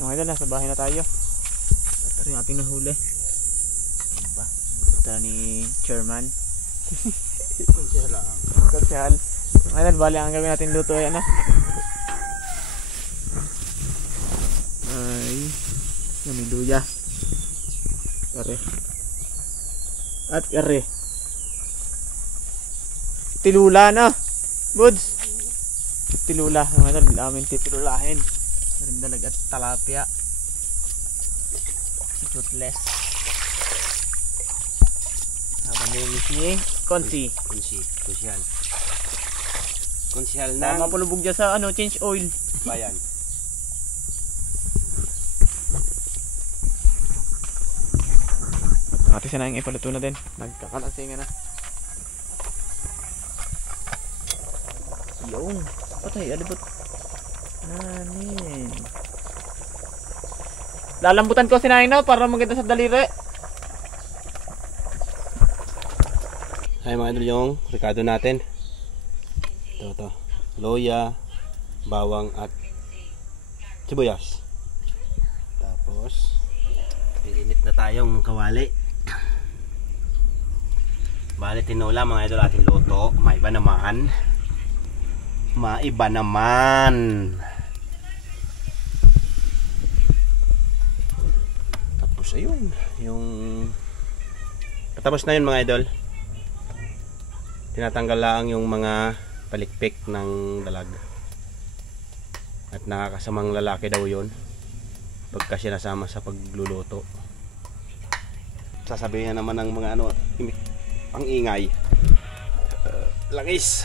Okay na, nasa bahay na tayo. Ito rin ating nahuli. Ito na ni Chairman. Konsyal lang. Konsyal. Ngayon, bali ang gawin natin luto ay ano? Ay, namiluya. Kare. At kare. Tilula na. Buds. Tilula. Ngayon, namin titilulahin. Rindalag at talapia. Toothless. Habang nili si Konsi. Konsyal. Konsyal na. Mapulubog dyan sa ano, change oil. Bayan. Ate siya na yung ipaluto na din. Nagkakalansingan na. Yung patay, alibot. Anin. Lalambutan ko si Naino para maganda sa daliri. Ay mga idol, yung ricado natin. Ito. Loya, bawang at sibuyas. Tapos pilinit na tayong kawali. Bali tinola mga idol ating luto. Maiba naman. Tapos ayun, yung patapos na yun mga idol. Tinatanggal lang yung mga palikpik ng dalag. At nakakasamang lalaki daw yun pagka siya nasama sa pagluluto. Sasabihin naman ng mga ano, ang ingay. Langis.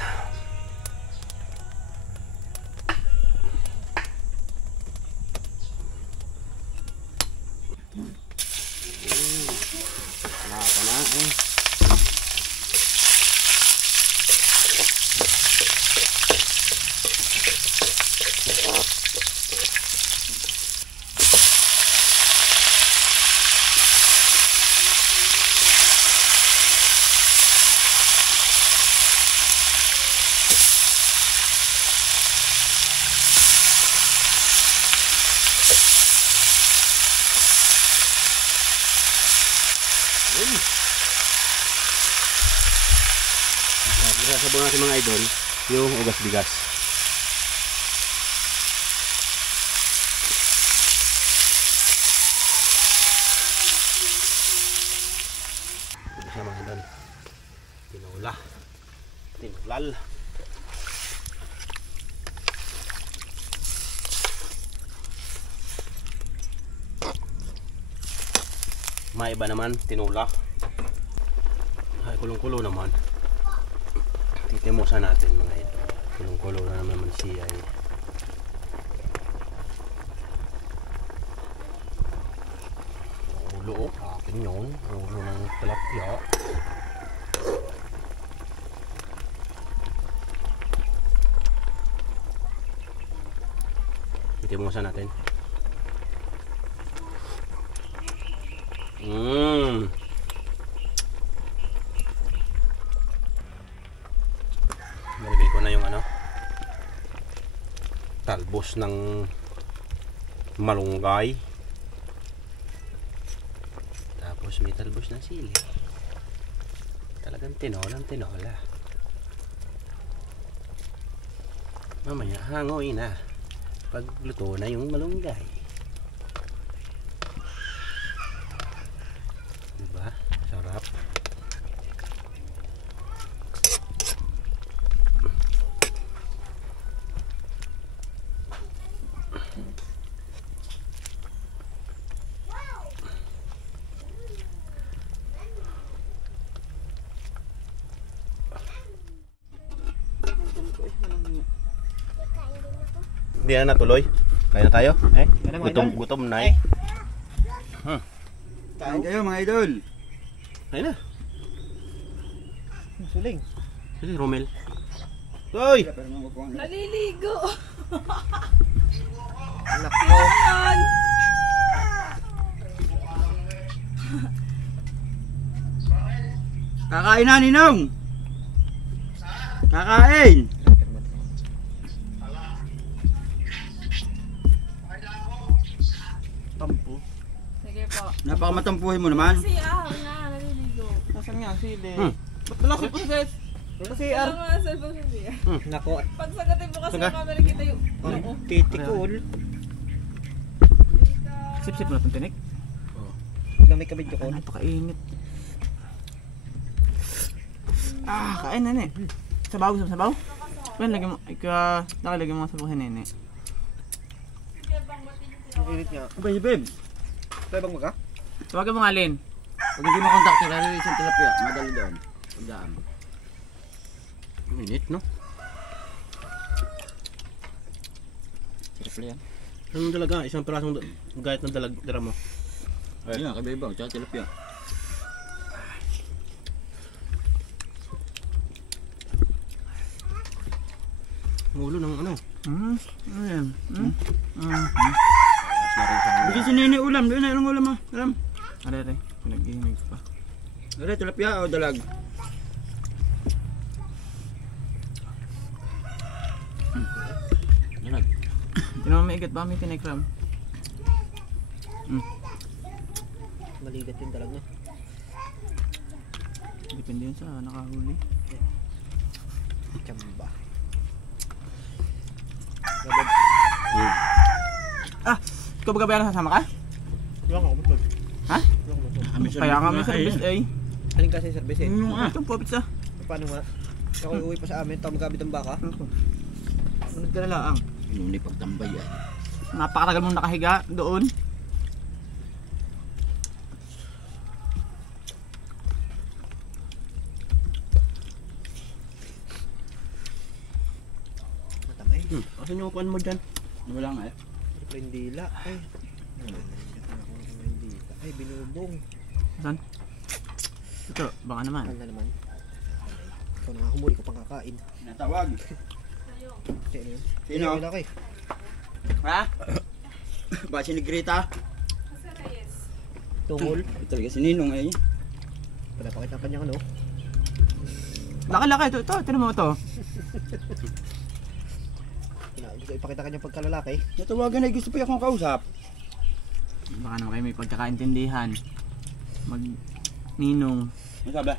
sasabaw natin mga idol, yung ugas bigas. Ito siya mga idol. Tinulal. May iba naman, tinula. Ay, kulong-kulo naman. Titimusan natin mga ito. Kulong-kulo na naman siya eh. Ulo, akin yun. Ulo ng tilapia. Titimusan natin. Nalagay ko na yung ano, talbos ng malunggay, tapos may talbos ng sili. Talagang tinola. Mamaya hangoy na pag luto na yung malunggay. Diba? Sarap. Hindi na natuloy. Kaya na tayo. Gutom na eh. Kain kayo mga idol. Kaya na. Suling. Sige, Romel. Toy! Naliligo. Anak mo. Yan. Kakain na Ninong. Kakain. Tampo. Sige po. Napakamatampuhin mo naman. Kasi nga, naliligo. Nasaan nga sili? Ba't wala ko process? Wala si Ano R. nga cellphone siya? Nako. Pag sagutin mo kasi Saga? yung camera kita yung... Oo. Titikol. Sip-sip mo na itong tinik. Gamay ka video ko. Napakainit. Kain na eh. Sabaw, sabaw. Ben, lagyan mo. Nakalagyan mo sabaw nene. Ang init nga. Abay, babe. Pwede bang maka? Tawagan mo nga, Lin. Pag hindi makontak ka, lalo isang tilapia. Madali doon. Pagdaan. Minit, no? Sarap yan. Anong dalaga? Isang pirasong gayat ng dala mo. Ayun nga, kabaybang. Tsaka tilapia. Ulo ng ano? Ano yan? Bigyan si Nene ulam. Doon na, anong ulam mo? Ulam. Are, pinag-iimig pa. Ano, tilapia o dalag? Dalag. Tinan mo maigat ba may tinekram? Maligat yung dalag na. Depende yun sa nakahuli. Chamba. Ikaw ba gabi sasama ka? Wala ka kumutod. Ha? Kaya kami service eh. Aling kasi service eh. Itong popits ah. Paano nga? Ako uwi pa sa amin, tawag magkabit ang baka. Sunod ka na lang. Inuni pagtambay yan. Napakatagal mong nakahiga doon. Matamay. Asan yung upuan mo dyan? Wala nga eh. Ito yung dila. Ay. Ay, binubong. Saan? Ito, baka naman. Ano naman? Ikaw na nga humuli ko pang kakain. Natawag. Sino yun? Sino? Wala ko eh. Ha? Ba si Negrita? Tungol. Ito talaga si Ninong eh. Pinapakita pa niya ano. Laki-laki ito. Tinan mo ito. Hindi ko ipakita kanyang pagkalalaki. Natawagan na gusto pa akong kausap. Baka naman kayo may pagkakaintindihan. Mag-ninong. Ano sabi?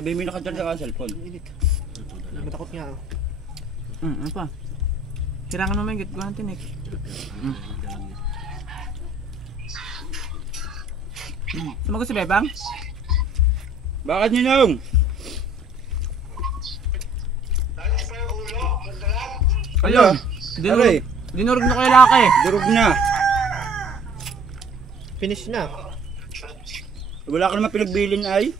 Sabihin mo nakadyan ka sa cellphone. Ang init. Matakot nga. Ano pa? Hirangan mo may git ko ang tinik. Sumagot si Bebang? Bakit Ninong? Ayun. Aray, Dinurog na ko yung laki. durog na. Finish na. Wala ka naman pinagbilin ay.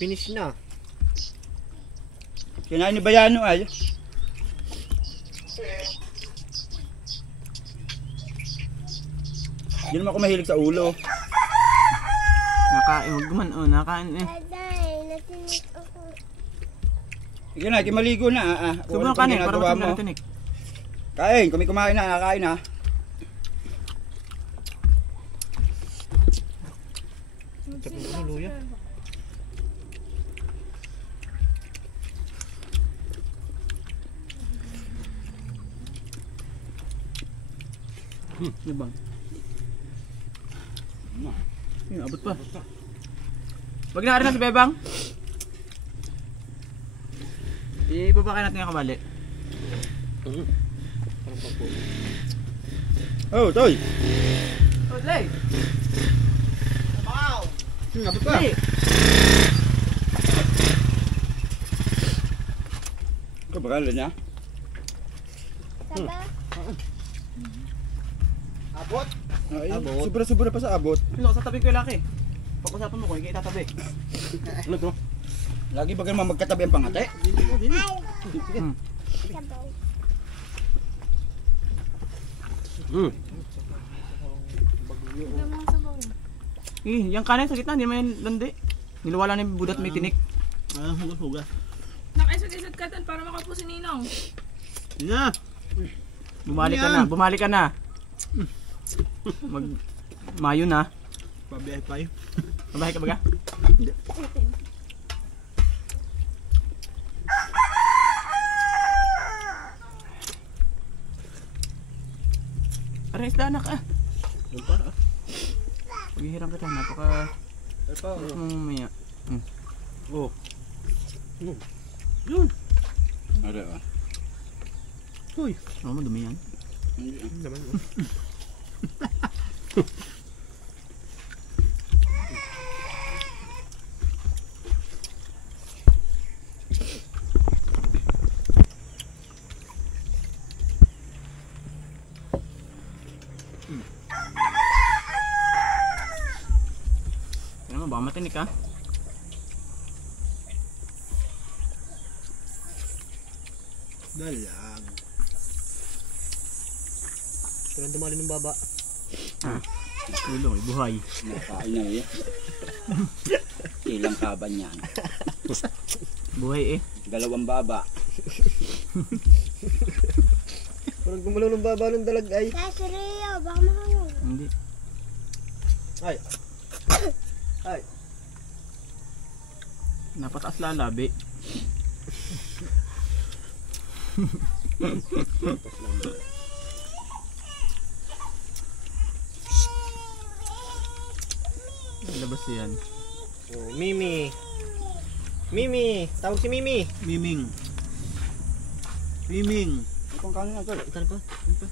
Finish na. Kinain ni Bayano ay. Hindi naman ako mahilig sa ulo. Nakain, wag man nakain eh. Sige na, maligo na. Sobrang kanin, para matanda na tinik. Kain, kung may kumain na, nakain na. Tsaka ng luya. Bebang. Ayun, abot pa. Wag na rin na si Bebang. Ibabakain natin yung kabali. Oh, Toy! Odlay! Wow! Abot pa! Ito bakalan niya? Abot! Ay, Abot. sobra-sobra pa sa abot. Ano, sa tabi ko yung laki. Pag-usapan mo ko, hindi itatabi. Ano to? Lagi ba naman magkatabi ang pangate? Tignan mo sa bawang. Yung kanin sa gitna, hindi naman yung landi. Niluwala na yung budat may tinik. Hugas-hugas. Nakaisot-isot ka tan para makapo si Ninong. Yeah! Bumalik ka na. Mayo na. Pabiyahe pa yun. Mabahay ka ba ga? Aray, isda anak ah. Doon pa Paghihirang kita, napaka... Tapos mo mamaya. Oh. Ano ah? Uy! Ano mo, dumi yan? Naman. Kaya mo, baka matinik ha? Dalag. Kailan dumali ng baba? Tulong, buhay. Nakain na yun. Ilang kaban yan. Buhay eh. Dalawang baba. Parang gumalaw ng baba ng dalag ay. Hindi. Ay. Ay. Napataas lalabi. Labas yan. Oh, Mimi. Mimi. Tawag si Mimi. Miming. Miming. Itong kanin na to. Itan pa.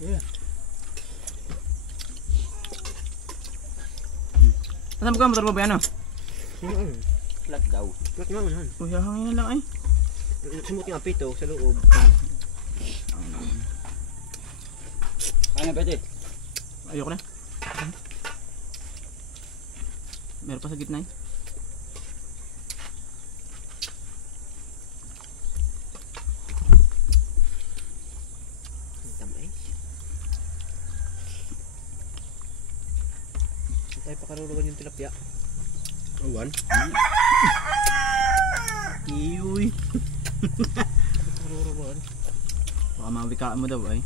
Yeah. Saan mo ka motor mo ba yan oh? Ano? Flat daw. Kat nga unahan. Uy, hahangin na lang ay. Sumot yung apito sa loob. Kaya pwede. Ayoko na. Meron pa sa gitna eh. Tamay. Saan tayo pakarulugan yung tilapia? Awan. Iuy. Pakarulugan. Baka mawikaan mo daw ay.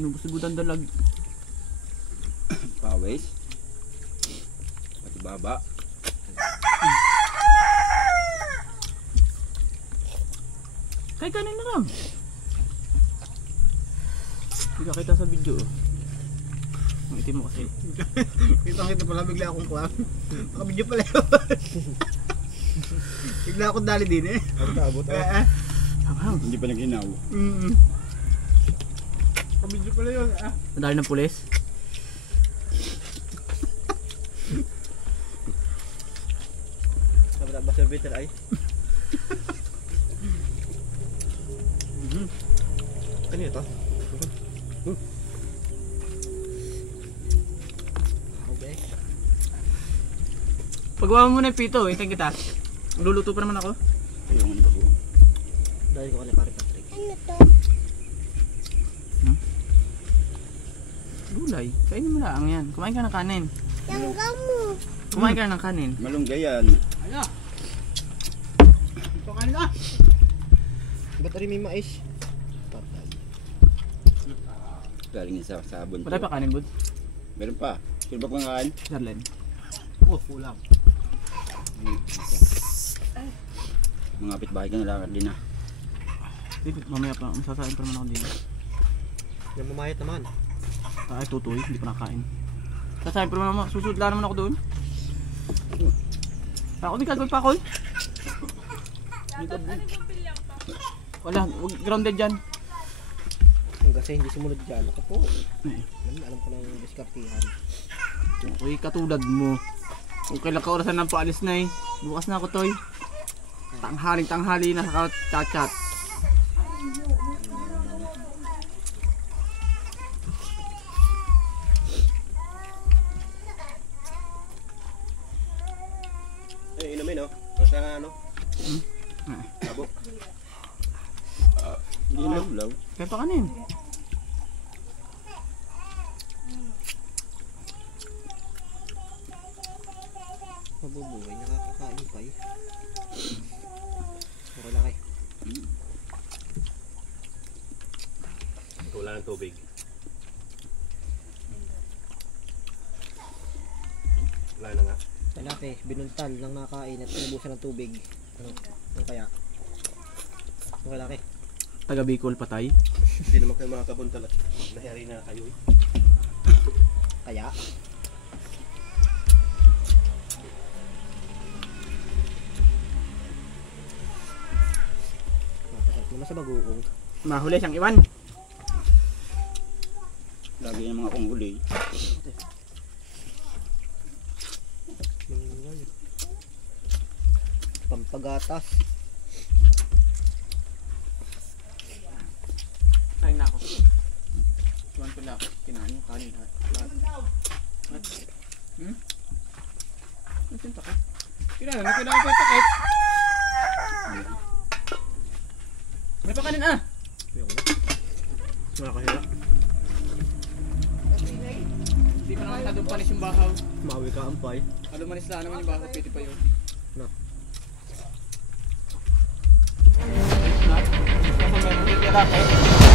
Inubos-ubos ang dalag. Pawis. Pati baba. Kay kanin na ram. Hindi ka kita sa video. Ang itim mo kasi. Kita pala bigla akong kuha. Nakabidyo pala yun. Bigla akong dali din eh. Abot. Habang. Hindi pa naghinaw. Nakabidyo pala yun. Madali ng pulis. Sabi na ba servitor ay? Ano ito? Okay. Pagawa mo muna yung pito, hintayin kita. Luluto pa naman ako. Ayun, ano ba po? Dahil ko kanya pare Patrick. Gulay, kainin mo lang yan. Kumain ka ng kanin. Tanggal mo. Kumain ka ng kanin. Malunggay yan. Ano? Ito kanin na! Ba't rin may mais? Patay. Galing sa sabon. Patay pa kanin, bud. Meron pa. Sino ba pangkain? Darlene. Oh, kulang. Mga kapitbahay ka nalakad din ah. Mamaya pa, masasain pa naman ako din. Yung mamayat naman. Ay, tutoy, hindi pa nakain. Sasain pa naman ako, susudla naman ako doon. Ako din kagol pa ako. Wala, huwag grounded dyan. Yung kasi hindi sumunod dyan. Ako po. Eh. Alam ko ng diskartihan. Okay, katulad mo. Kung kailan ka orasan ng paalis na eh. Bukas na ako, Toy. Tanghali na sa chat-chat. Eh, inumin oh. Basta ano? Abo. Hindi law. Kaya pa kanin. Mabubuhay, nakakakain pa eh. Okay lang eh. Wala ng tubig. Wala na nga. Lalaki, binuntal ng nakain at pinubusan ng tubig. Ano kaya? Okay laki. Taga Bicol patay. Hindi naman kayo makakapunta at nahiyari na kayo eh. Kaya? Napasarap naman sa bagoong. Mahuli siyang iwan. Lagi yung mga kunghuli. Pampagatas. Kain na ako. Iwan ko na ako. Kinain yung kanin. Ano yung takip? Kailangan pa yung takip. May pa kanin ah! Wala kahira. Hindi pa naman kadong panis yung bahaw. Mawi ka ampay. Ano manis lang naman yung bahaw, piti pa yun. No. Ayos na. Gusto ko may mga lalaki.